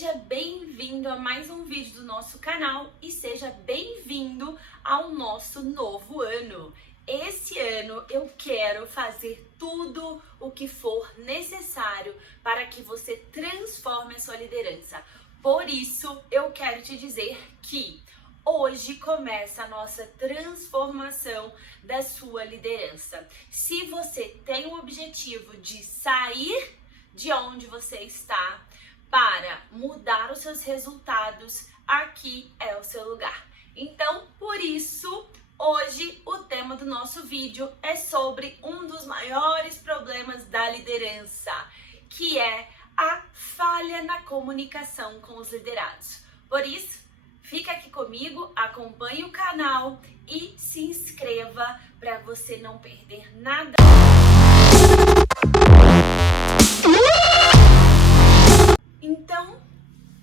Seja bem-vindo a mais um vídeo do nosso canal e seja bem-vindo ao nosso novo ano. Esse ano eu quero fazer tudo o que for necessário para que você transforme a sua liderança. Por isso, eu quero te dizer que hoje começa a nossa transformação da sua liderança. Se você tem o objetivo de sair de onde você está para mudar os seus resultados, aqui é o seu lugar. Então, por isso, hoje o tema do nosso vídeo é sobre um dos maiores problemas da liderança, que é a falha na comunicação com os liderados. Por isso, fica aqui comigo, acompanhe o canal e se inscreva para você não perder nada. Então,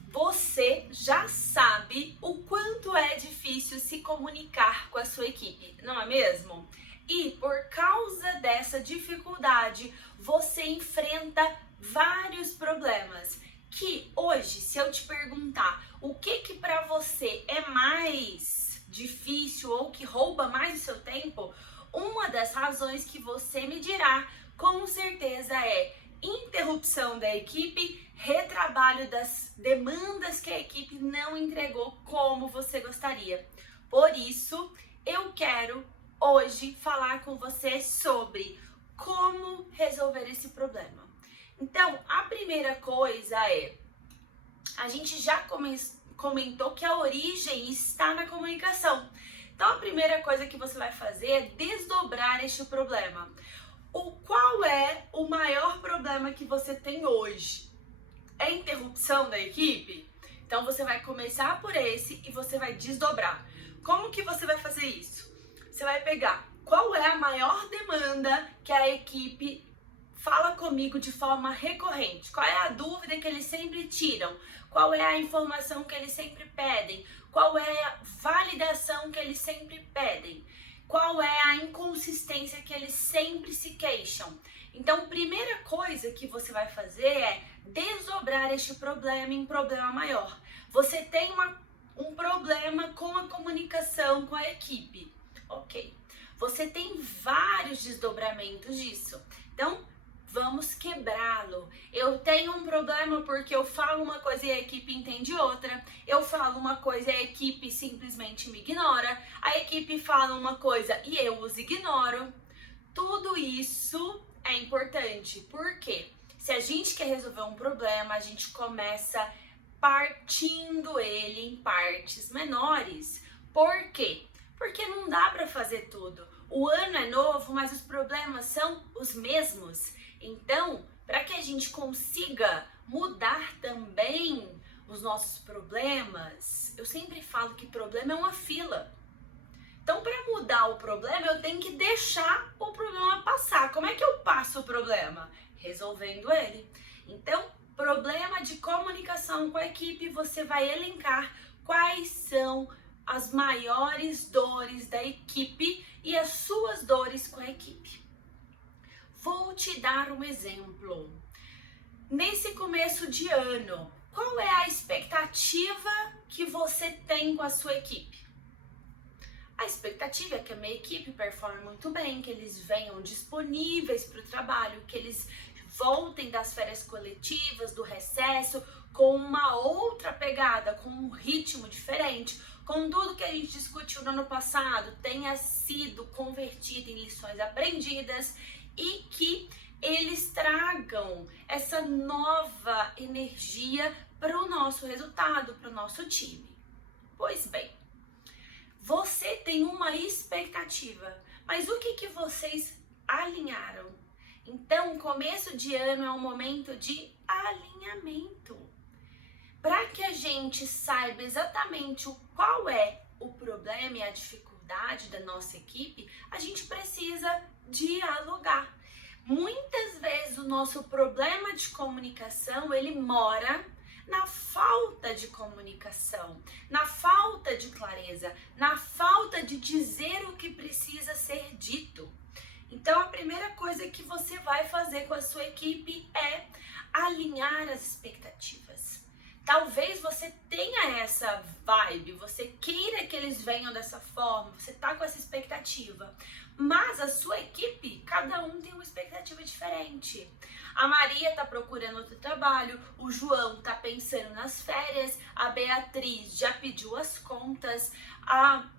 você já sabe o quanto é difícil se comunicar com a sua equipe, não é mesmo? E por causa dessa dificuldade, você enfrenta vários problemas. Que hoje, se eu te perguntar o que para você é mais difícil ou que rouba mais o seu tempo, uma das razões que você me dirá com certeza é interrupção da equipe, retrabalho das demandas que a equipe não entregou como você gostaria. Por isso, eu quero hoje falar com você sobre como resolver esse problema. Então, a primeira coisa é, a gente já comentou que a origem está na comunicação. Então, a primeira coisa que você vai fazer é desdobrar este problema. Qual é o maior problema que você tem hoje? É a interrupção da equipe? Então, você vai começar por esse e você vai desdobrar. Como que você vai fazer isso? Você vai pegar qual é a maior demanda que a equipe fala comigo de forma recorrente. Qual é a dúvida que eles sempre tiram? Qual é a informação que eles sempre pedem? Qual é a validação que eles sempre pedem? Qual é a inconsistência que eles sempre se queixam? Então, primeira coisa que você vai fazer é desdobrar este problema em problema maior. Você tem um problema com a comunicação com a equipe. Ok. Você tem vários desdobramentos disso. Então, vamos quebrá-lo. Eu tenho um problema porque eu falo uma coisa e a equipe entende outra. Eu falo uma coisa e a equipe simplesmente me ignora. A equipe fala uma coisa e eu os ignoro. Tudo isso é importante. Por quê? Se a gente quer resolver um problema, a gente começa partindo ele em partes menores. Por quê? Porque não dá para fazer tudo. O ano é novo, mas os problemas são os mesmos. Então, para que a gente consiga mudar também os nossos problemas, eu sempre falo que problema é uma fila. Então, para mudar o problema, eu tenho que deixar o problema passar. Como é que eu passo o problema? Resolvendo ele. Então, problema de comunicação com a equipe, você vai elencar quais são as maiores dores da equipe e as suas dores com a equipe. Vou te dar um exemplo. Nesse começo de ano, qual é a expectativa que você tem com a sua equipe? A expectativa é que a minha equipe performe muito bem, que eles venham disponíveis para o trabalho, que eles voltem das férias coletivas, do recesso, com uma outra pegada, com um ritmo diferente, com tudo que a gente discutiu no ano passado tenha sido convertido em lições aprendidas e que eles tragam essa nova energia para o nosso resultado, para o nosso time. Pois bem, você tem uma expectativa, mas o que vocês alinharam? Então, começo de ano é um momento de alinhamento. Para que a gente saiba exatamente qual é o problema e a dificuldade da nossa equipe, a gente precisa dialogar. Muitas vezes o nosso problema de comunicação, ele mora na falta de comunicação, na falta de clareza, na falta de dizer o que precisa ser dito. Então, a primeira coisa que você vai fazer com a sua equipe é alinhar as expectativas. Talvez você tenha essa vibe, você queira que eles venham dessa forma, você tá com essa expectativa. Mas a sua equipe, cada um tem uma expectativa diferente. A Maria tá procurando outro trabalho, o João tá pensando nas férias, a Beatriz já pediu as contas, a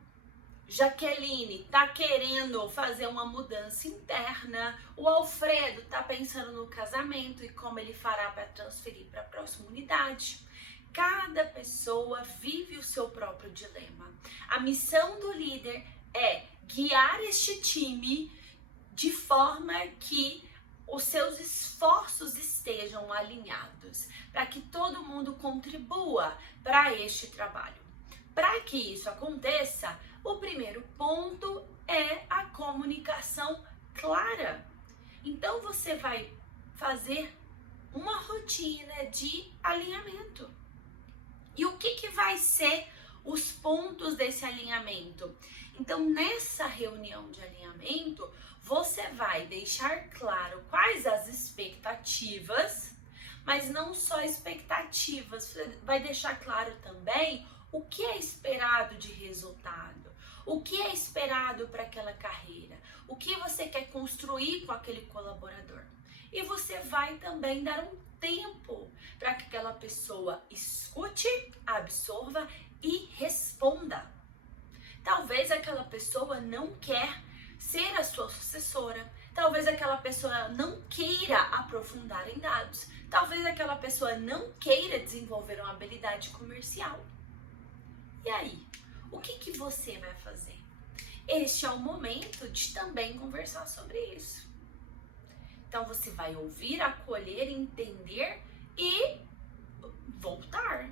Jaqueline tá querendo fazer uma mudança interna, o Alfredo tá pensando no casamento e como ele fará para transferir para a próxima unidade. Cada pessoa vive o seu próprio dilema. A missão do líder é guiar este time de forma que os seus esforços estejam alinhados, para que todo mundo contribua para este trabalho. Para que isso aconteça, o primeiro ponto é a comunicação clara. Então você vai fazer uma rotina de alinhamento. E o que vai ser os pontos desse alinhamento? Então, nessa reunião de alinhamento, você vai deixar claro quais as expectativas, mas não só expectativas, você vai deixar claro também o que é esperado de resultado, o que é esperado para aquela carreira, o que você quer construir com aquele colaborador. E você vai também dar um tempo para que aquela pessoa escute, absorva e responda. Talvez aquela pessoa não quer ser a sua sucessora, talvez aquela pessoa não queira aprofundar em dados, talvez aquela pessoa não queira desenvolver uma habilidade comercial. E aí, o que você vai fazer? Este é o momento de também conversar sobre isso. Então você vai ouvir, acolher, entender e voltar.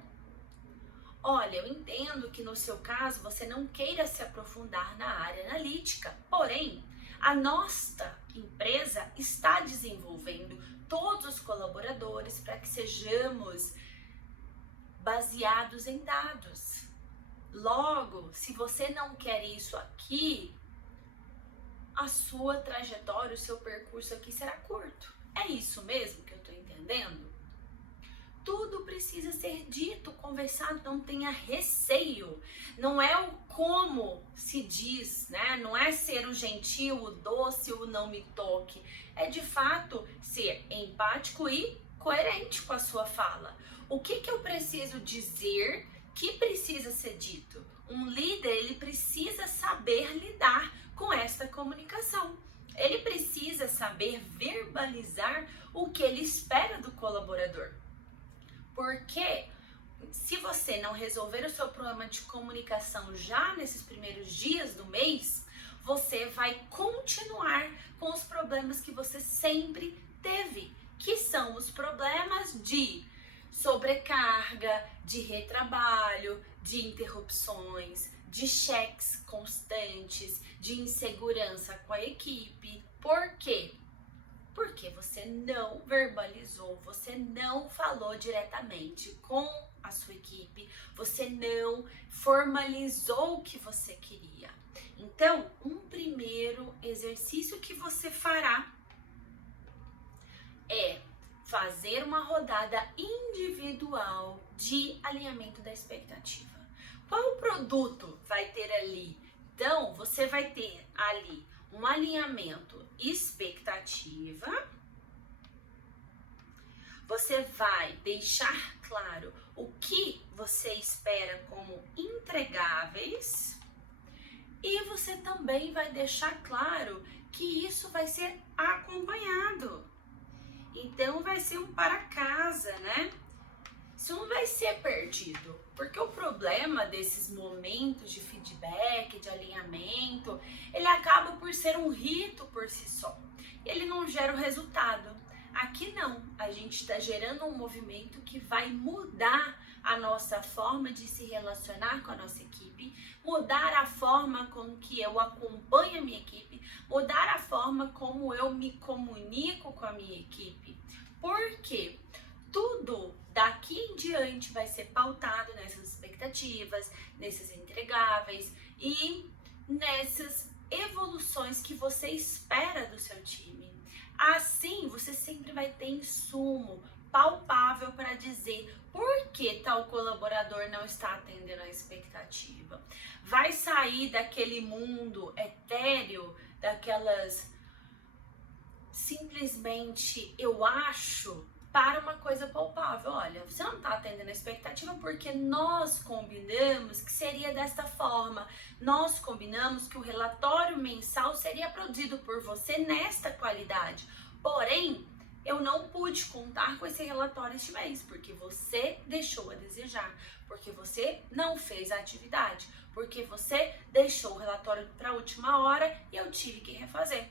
Olha, eu entendo que no seu caso você não queira se aprofundar na área analítica, porém, a nossa empresa está desenvolvendo todos os colaboradores para que sejamos baseados em dados. Logo, se você não quer isso aqui, a sua trajetória, o seu percurso aqui será curto. É isso mesmo que eu estou entendendo? Tudo precisa ser dito, conversado, não tenha receio. Não é o como se diz, né? Não é ser o gentil, o doce, o não me toque. É de fato ser empático e coerente com a sua fala. O que eu preciso dizer que precisa ser dito? Um líder, ele precisa saber lidar com esta comunicação. Ele precisa saber verbalizar o que ele espera do colaborador. Porque se você não resolver o seu problema de comunicação já nesses primeiros dias do mês, você vai continuar com os problemas que você sempre teve, que são os problemas de sobrecarga, de retrabalho, de interrupções, de cheques constantes, de insegurança com a equipe. Por quê? Porque você não verbalizou, você não falou diretamente com a sua equipe, você não formalizou o que você queria. Então, um primeiro exercício que você fará é fazer uma rodada individual de alinhamento da expectativa. Qual produto vai ter ali? Então, você vai ter ali um alinhamento expectativa. Você vai deixar claro o que você espera como entregáveis. E você também vai deixar claro que isso vai ser acompanhado. Então, vai ser um para casa, né? Isso não vai ser perdido, porque o problema desses momentos de feedback, de alinhamento, ele acaba por ser um rito por si só. Ele não gera o resultado. Aqui não, a gente está gerando um movimento que vai mudar a nossa forma de se relacionar com a nossa equipe, mudar a forma com que eu acompanho a minha equipe, mudar a forma como eu me comunico com a minha equipe. Por quê? Tudo daqui em diante vai ser pautado nessas expectativas, nesses entregáveis e nessas evoluções que você espera do seu time. Assim, você sempre vai ter insumo, palpável para dizer por que tal colaborador não está atendendo a expectativa. Vai sair daquele mundo etéreo, daquelas simplesmente eu acho, para uma coisa palpável. Olha, você não está atendendo a expectativa porque nós combinamos que seria desta forma. Nós combinamos que o relatório mensal seria produzido por você nesta qualidade. Porém, eu não pude contar com esse relatório este mês, porque você deixou a desejar, porque você não fez a atividade, porque você deixou o relatório para a última hora e eu tive que refazer.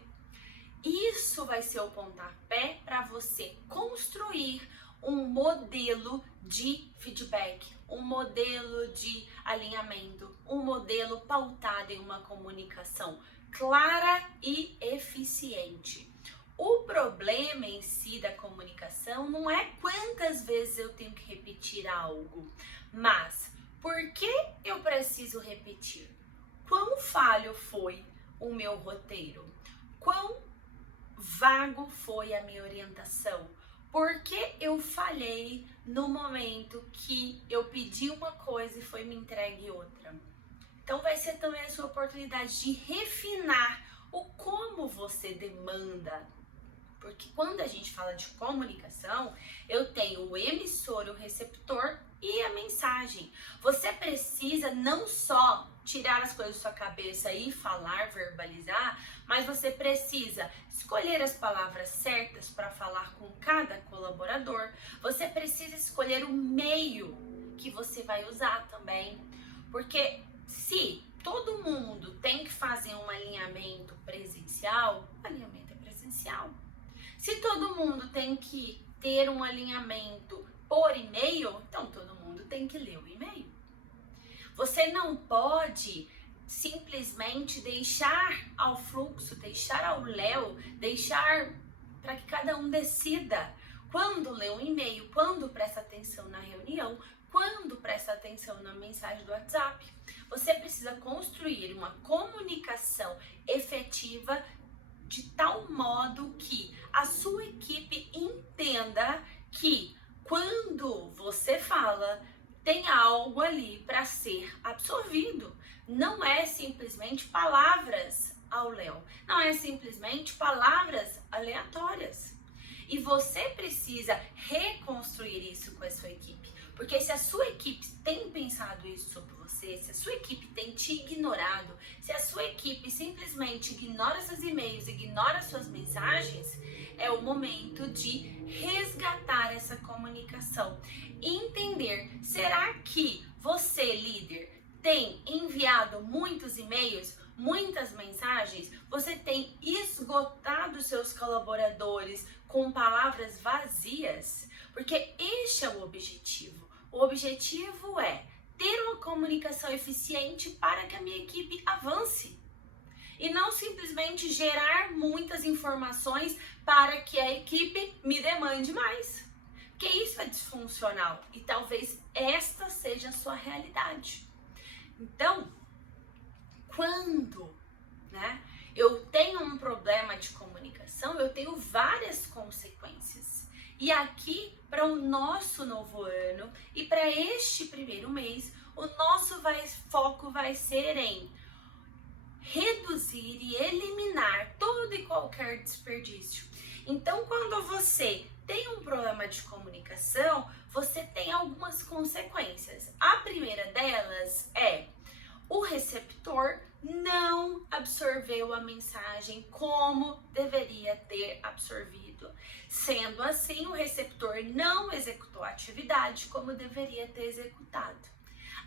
Isso vai ser o pontapé para você construir um modelo de feedback, um modelo de alinhamento, um modelo pautado em uma comunicação clara e eficiente. O problema em si da comunicação não é quantas vezes eu tenho que repetir algo, mas por que eu preciso repetir? Quão falho foi o meu roteiro? Quão vago foi a minha orientação? Por que eu falhei no momento que eu pedi uma coisa e foi me entregue outra? Então vai ser também a sua oportunidade de refinar o como você demanda. Porque quando a gente fala de comunicação, eu tenho o emissor, o receptor e a mensagem. Você precisa não só tirar as coisas da sua cabeça e falar, verbalizar, mas você precisa escolher as palavras certas para falar com cada colaborador. Você precisa escolher o meio que você vai usar também. Porque se todo mundo tem que fazer um alinhamento presencial, o alinhamento é presencial. Se todo mundo tem que ter um alinhamento por e-mail, então todo mundo tem que ler o e-mail. Você não pode simplesmente deixar ao fluxo, deixar ao Léo, deixar para que cada um decida quando lê um e-mail, quando presta atenção na reunião, quando presta atenção na mensagem do WhatsApp. Você precisa construir uma comunicação efetiva de tal modo que a sua equipe entenda que quando você fala, tem algo ali para ser absorvido. Não é simplesmente palavras ao Léo, não é simplesmente palavras aleatórias. E você precisa reconstruir isso com a sua equipe. Porque se a sua equipe tem pensado isso sobre você, se a sua equipe tem te ignorado, se a sua equipe simplesmente ignora seus e-mails, ignora suas mensagens, é o momento de resgatar essa comunicação. Entender, será que você, líder, tem enviado muitos e-mails, muitas mensagens? Você tem esgotado seus colaboradores com palavras vazias? Porque este é o objetivo. O objetivo é ter uma comunicação eficiente para que a minha equipe avance. E não simplesmente gerar muitas informações para que a equipe me demande mais. Porque isso é disfuncional e talvez esta seja a sua realidade. Então, quando eu tenho um problema de comunicação, eu tenho várias consequências. E aqui, para o nosso novo ano e para este primeiro mês, o nosso foco vai ser em reduzir e eliminar todo e qualquer desperdício. Então, quando você tem um problema de comunicação, você tem algumas consequências. A primeira delas é o receptor não absorveu a mensagem como deveria ter absorvido. Sendo assim, o receptor não executou a atividade como deveria ter executado.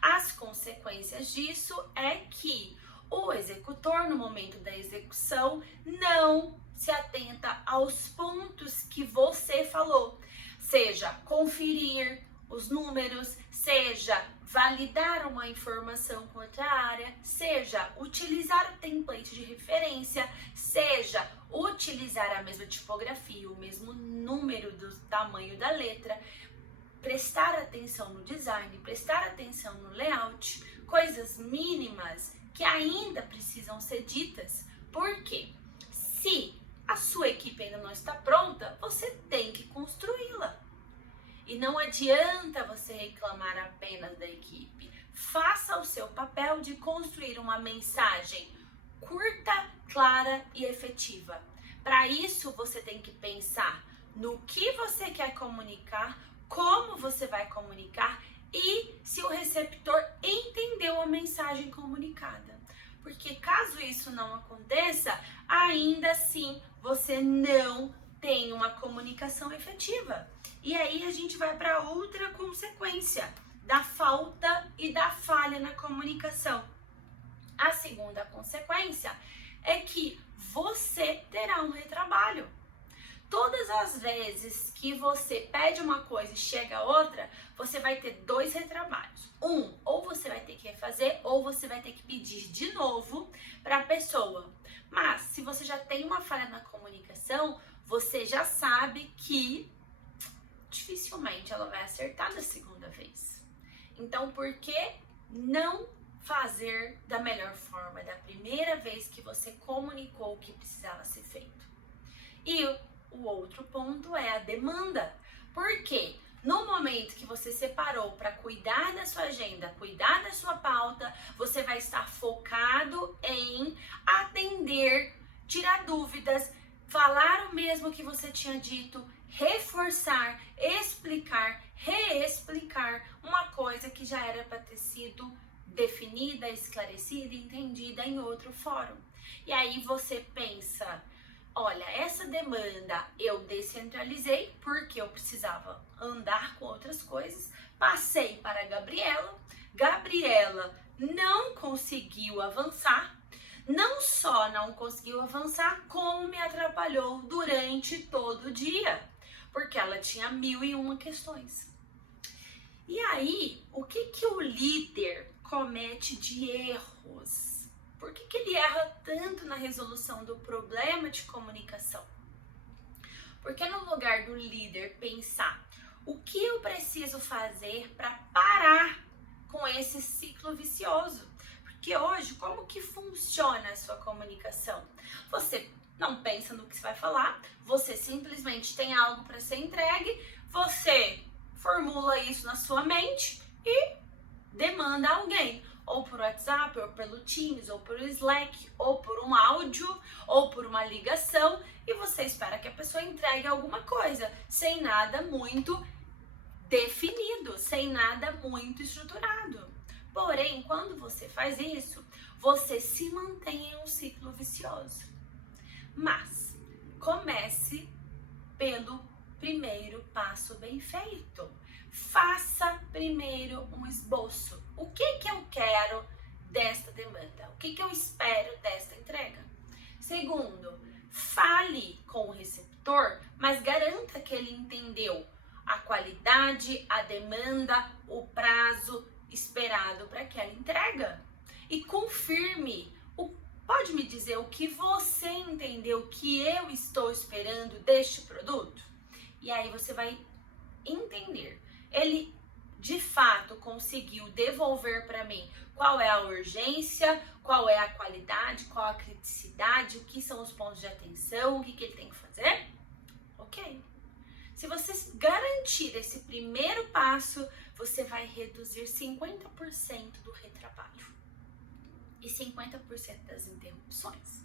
As consequências disso é que o executor, no momento da execução, não se atenta aos pontos que você falou, seja conferir os números, seja validar uma informação com outra área, seja utilizar o template de referência, seja utilizar a mesma tipografia, o mesmo número do tamanho da letra, prestar atenção no design, prestar atenção no layout, coisas mínimas que ainda precisam ser ditas, porque se a sua equipe ainda não está pronta, você tem que construí-la. E não adianta você reclamar apenas da equipe. Faça o seu papel de construir uma mensagem curta, clara e efetiva. Para isso, você tem que pensar no que você quer comunicar, como você vai comunicar e se o receptor entendeu a mensagem comunicada. Porque caso isso não aconteça, ainda assim você não tem uma comunicação efetiva. E aí a gente vai para outra consequência da falta e da falha na comunicação. A segunda consequência é que você terá um retrabalho. Todas as vezes que você pede uma coisa e chega outra, você vai ter 2 retrabalhos. Ou você vai ter que refazer, ou você vai ter que pedir de novo para a pessoa. Mas, se você já tem uma falha na comunicação, você já sabe que dificilmente ela vai acertar da segunda vez. Então, por que não fazer da melhor forma, da primeira vez que você comunicou o que precisava ser feito? E o outro ponto é a demanda. Por quê? No momento que você separou para cuidar da sua agenda, cuidar da sua pauta, você vai estar focado em atender, tirar dúvidas, falar o mesmo que você tinha dito, reforçar, explicar, reexplicar uma coisa que já era para ter sido definida, esclarecida, entendida em outro fórum. E aí você pensa, olha, essa demanda eu descentralizei porque eu precisava andar com outras coisas, passei para a Gabriela, Gabriela não conseguiu avançar, não só não conseguiu avançar, como me atrapalhou durante todo o dia, porque ela tinha 1001 questões. E aí, o que o líder comete de erros? Por que ele erra tanto na resolução do problema de comunicação? Porque no lugar do líder pensar o que eu preciso fazer para parar com esse ciclo vicioso? Porque hoje, como que funciona a sua comunicação? Você não pensa no que você vai falar, você simplesmente tem algo para ser entregue, você formula isso na sua mente e demanda alguém, ou por WhatsApp, ou pelo Teams, ou por Slack, ou por um áudio, ou por uma ligação, e você espera que a pessoa entregue alguma coisa, sem nada muito definido, sem nada muito estruturado. Porém, quando você faz isso, você se mantém em um ciclo vicioso. Mas comece pelo primeiro passo bem feito. Faça primeiro um esboço. O que eu quero desta demanda? O que eu espero desta entrega? Segundo, fale com o receptor, mas garanta que ele entendeu a qualidade, a demanda, o prazo esperado para aquela entrega. E confirme. Pode me dizer o que você entendeu que eu estou esperando deste produto? E aí você vai entender. Ele de fato conseguiu devolver para mim qual é a urgência, qual é a qualidade, qual a criticidade, o que são os pontos de atenção, o que ele tem que fazer? Ok. Se você garantir esse primeiro passo, você vai reduzir 50% do retrabalho e 50% das interrupções.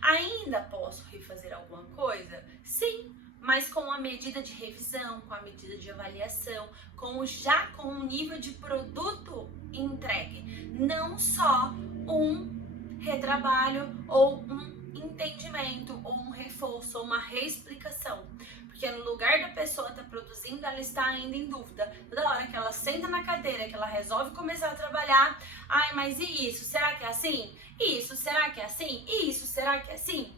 Ainda posso refazer alguma coisa? Sim, mas com a medida de revisão, com a medida de avaliação, com um nível de produto entregue. Não só um retrabalho ou um entendimento, ou um reforço, ou uma reexplicação. Porque no lugar da pessoa estar produzindo, ela está ainda em dúvida. Toda hora que ela senta na cadeira, que ela resolve começar a trabalhar, ai, mas e isso? Será que é assim? E isso? Será que é assim? E isso? Será que é assim?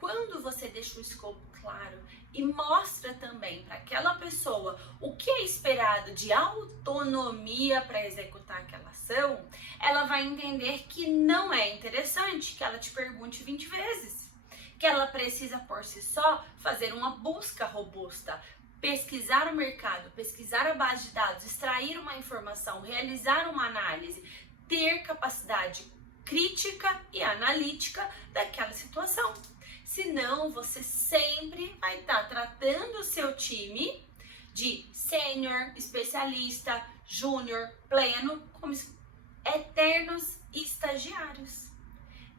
Quando você deixa o escopo claro e mostra também para aquela pessoa o que é esperado de autonomia para executar aquela ação, ela vai entender que não é interessante que ela te pergunte 20 vezes. Que ela precisa por si só fazer uma busca robusta, pesquisar o mercado, pesquisar a base de dados, extrair uma informação, realizar uma análise, ter capacidade crítica e analítica daquela situação. Senão, você sempre vai estar tratando o seu time de sênior, especialista, júnior, pleno, como eternos estagiários.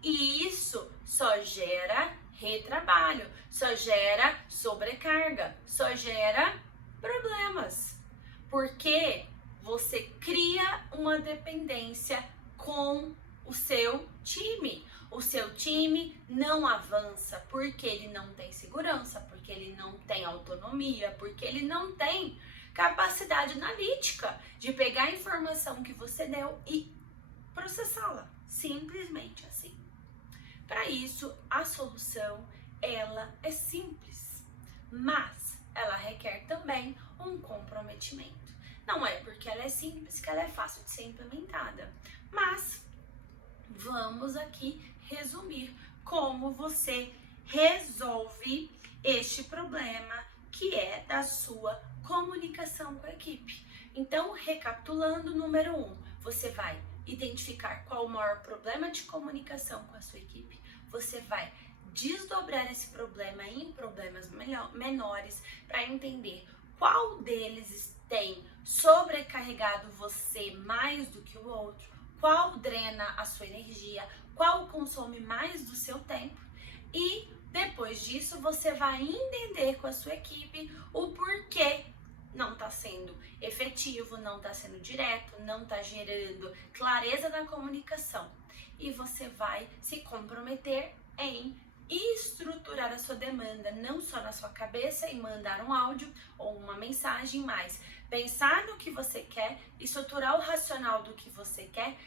E isso só gera retrabalho, só gera sobrecarga, só gera problemas. Porque você cria uma dependência com o seu time. O seu time não avança porque ele não tem segurança, porque ele não tem autonomia, porque ele não tem capacidade analítica de pegar a informação que você deu e processá-la. Simplesmente assim. Para isso, a solução, ela é simples, mas ela requer também um comprometimento. Não é porque ela é simples que ela é fácil de ser implementada, mas vamos aqui resumir como você resolve este problema que é da sua comunicação com a equipe. Então, recapitulando, número 1, você vai identificar qual o maior problema de comunicação com a sua equipe, você vai desdobrar esse problema em problemas menores para entender qual deles tem sobrecarregado você mais do que o outro, qual drena a sua energia, qual consome mais do seu tempo, e depois disso você vai entender com a sua equipe o porquê não está sendo efetivo, não está sendo direto, não está gerando clareza na comunicação. E você vai se comprometer em estruturar a sua demanda, não só na sua cabeça e mandar um áudio ou uma mensagem, mas pensar no que você quer, estruturar o racional do que você quer,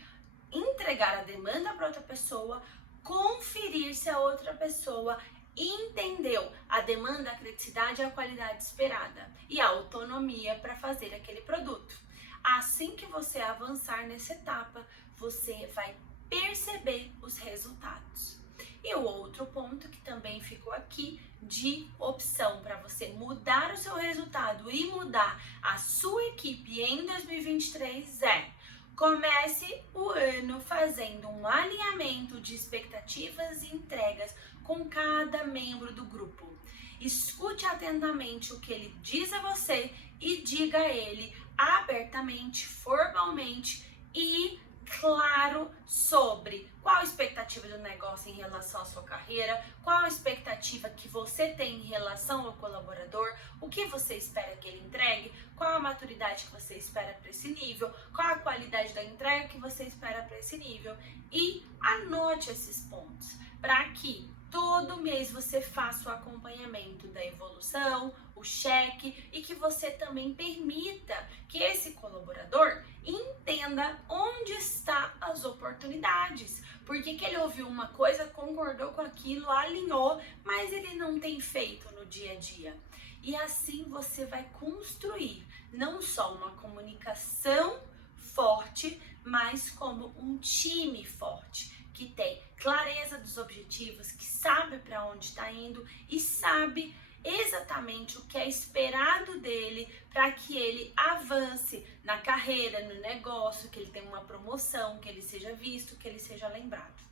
entregar a demanda para outra pessoa, conferir se a outra pessoa entendeu a demanda, a criticidade e a qualidade esperada e a autonomia para fazer aquele produto. Assim que você avançar nessa etapa, você vai perceber os resultados. E o outro ponto que também ficou aqui de opção para você mudar o seu resultado e mudar a sua equipe em 2023 é: comece o ano fazendo um alinhamento de expectativas e entregas com cada membro do grupo. Escute atentamente o que ele diz a você e diga a ele abertamente, formalmente e claro sobre qual a expectativa do negócio em relação à sua carreira, qual a expectativa que você tem em relação ao colaborador, o que você espera que ele entregue, qual a maturidade que você espera para esse nível, qual a qualidade da entrega que você espera para esse nível, e anote esses pontos para que todo mês você faça o acompanhamento da evolução, o cheque, e que você também permita que esse colaborador entenda onde estão as oportunidades. Porque que ele ouviu uma coisa, concordou com aquilo, alinhou, mas ele não tem feito no dia a dia. E assim você vai construir não só uma comunicação forte, mas como um time forte, que tem clareza dos objetivos, que sabe para onde está indo e sabe exatamente o que é esperado dele para que ele avance na carreira, no negócio, que ele tenha uma promoção, que ele seja visto, que ele seja lembrado.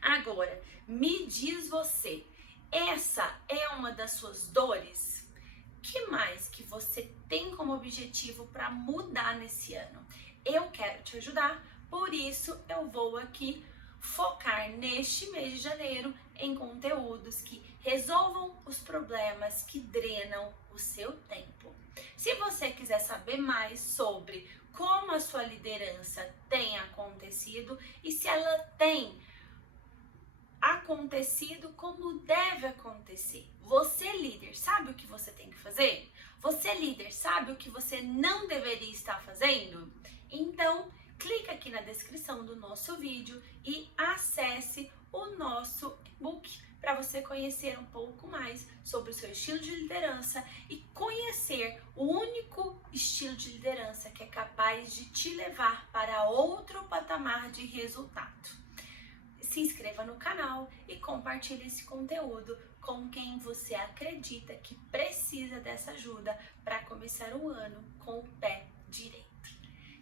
Agora, me diz você, essa é uma das suas dores? Que mais que você tem como objetivo para mudar nesse ano? Eu quero te ajudar, por isso eu vou aqui focar neste mês de janeiro em conteúdos que resolvam os problemas que drenam o seu tempo. Se você quiser saber mais sobre como a sua liderança tem acontecido e se ela tem acontecido como deve acontecer, você líder sabe o que você tem que fazer? Você líder sabe o que você não deveria estar fazendo? Então, clica aqui na descrição do nosso vídeo e acesse o nosso e-book para você conhecer um pouco mais sobre o seu estilo de liderança e conhecer o único estilo de liderança que é capaz de te levar para outro patamar de resultado. Se inscreva no canal e compartilhe esse conteúdo com quem você acredita que precisa dessa ajuda para começar o ano com o pé direito.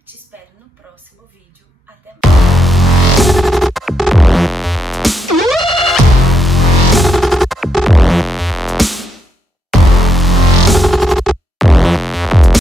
Te espero no próximo vídeo. Até mais!